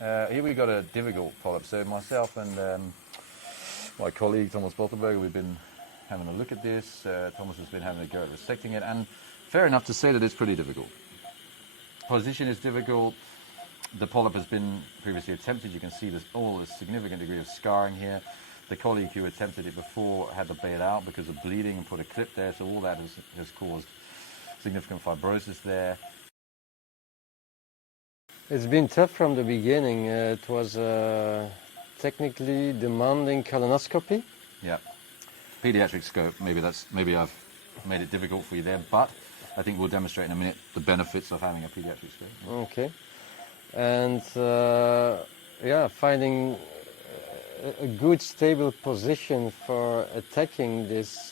Here we got a difficult polyp. So myself and my colleague Thomas Bottelberger, we've been having a look at this. Thomas has been having a go at resecting it, and fair enough to say that it's pretty difficult. Position is difficult. The polyp has been previously attempted. You can see there's a significant degree of scarring here. The colleague who attempted it before had to bail out because of bleeding and put a clip there, so all that has caused significant fibrosis there. It's been tough from the beginning. It was technically demanding colonoscopy. Yeah, pediatric scope. Maybe I've made it difficult for you there, but I think we'll demonstrate in a minute the benefits of having a pediatric scope. Okay, and yeah, finding a good stable position for attacking this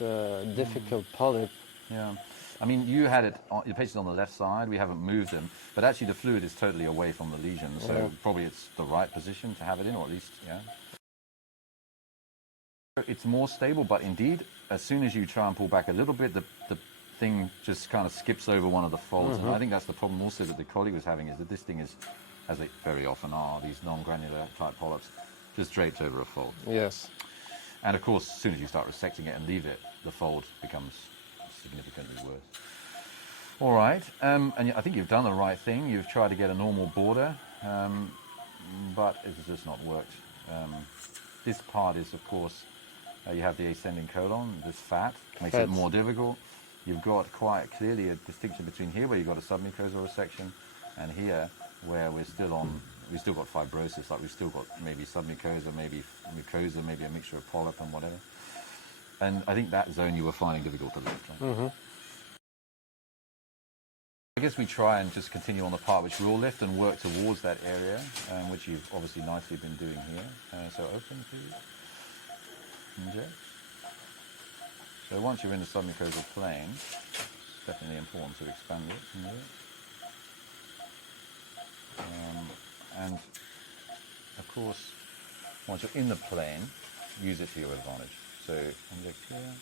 difficult polyp. Yeah. I mean, you had it, your patient's on the left side, we haven't moved him, but actually the fluid is totally away from the lesion, so probably it's the right position to have it in, or at least, yeah. It's more stable, but indeed, as soon as you try and pull back a little bit, the thing just kind of skips over one of the folds, and I think that's the problem also that the colleague was having, is that this thing is, as they very often are, these non-granular type polyps, just draped over a fold. Yes. And of course, as soon as you start resecting it and leave it, the fold becomes significantly worse. All right, and I think you've done the right thing. You've tried to get a normal border, but it's just not worked. This part is, of course, you have the ascending colon, this fat, makes it more difficult. You've got quite clearly a distinction between here, where you've got a submucosal resection, and here, where we've still got fibrosis, like we've still got maybe submucosa, maybe mucosa, maybe a mixture of polyp and whatever. And I think that zone you were finding difficult to lift. Right? I guess we try and just continue on the part which we'll lift and work towards that area, which you've obviously nicely been doing here. So open, please. Inject. So once you're in the submucosal plane, it's definitely important to expand it. And of course, once you're in the plane, use it to your advantage. So inject here.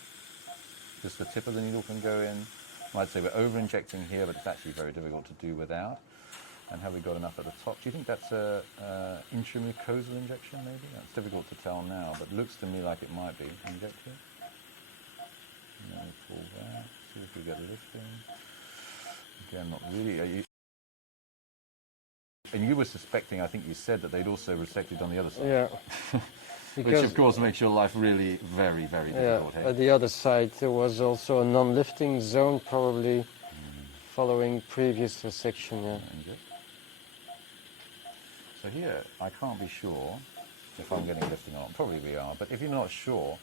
Just the tip of the needle can go in. I might say we're over-injecting here, but it's actually very difficult to do without. And have we got enough at the top? Do you think that's a intramucosal injection, maybe? That's difficult to tell now, but looks to me like it might be. Inject here. And then we pull that. See if we get lifting. Again, not really. And you were suspecting, I think you said, that they'd also resected on the other side. Yeah. Which, of course, makes your life really very, very difficult. Yeah, at the other side there was also a non-lifting zone, probably following previous resection. Yeah. So here, I can't be sure if I'm getting lifting or not. Probably we are, but if you're not sure,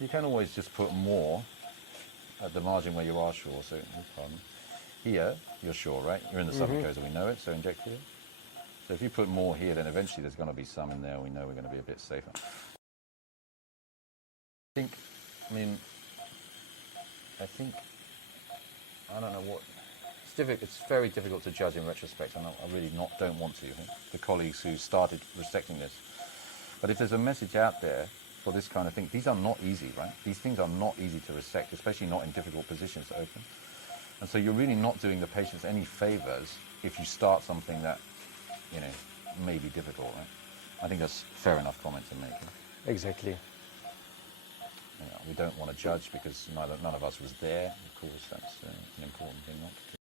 you can always just put more at the margin where you are sure. So, pardon. Here, you're sure, right? You're in the submucosa, we know it, so inject here. So if you put more here, then eventually there's going to be some in there. We know we're going to be a bit safer. I don't know what, it's very difficult to judge in retrospect, and I really don't want to. The colleagues who started resecting this. But if there's a message out there for this kind of thing, these are not easy, right? These things are not easy to resect, especially not in difficult positions to open. And so you're really not doing the patients any favors if you start something that, may be difficult, right? I think that's fair enough comment to make. Exactly. We don't want to judge because none of us was there. Of course, that's an important thing not to do.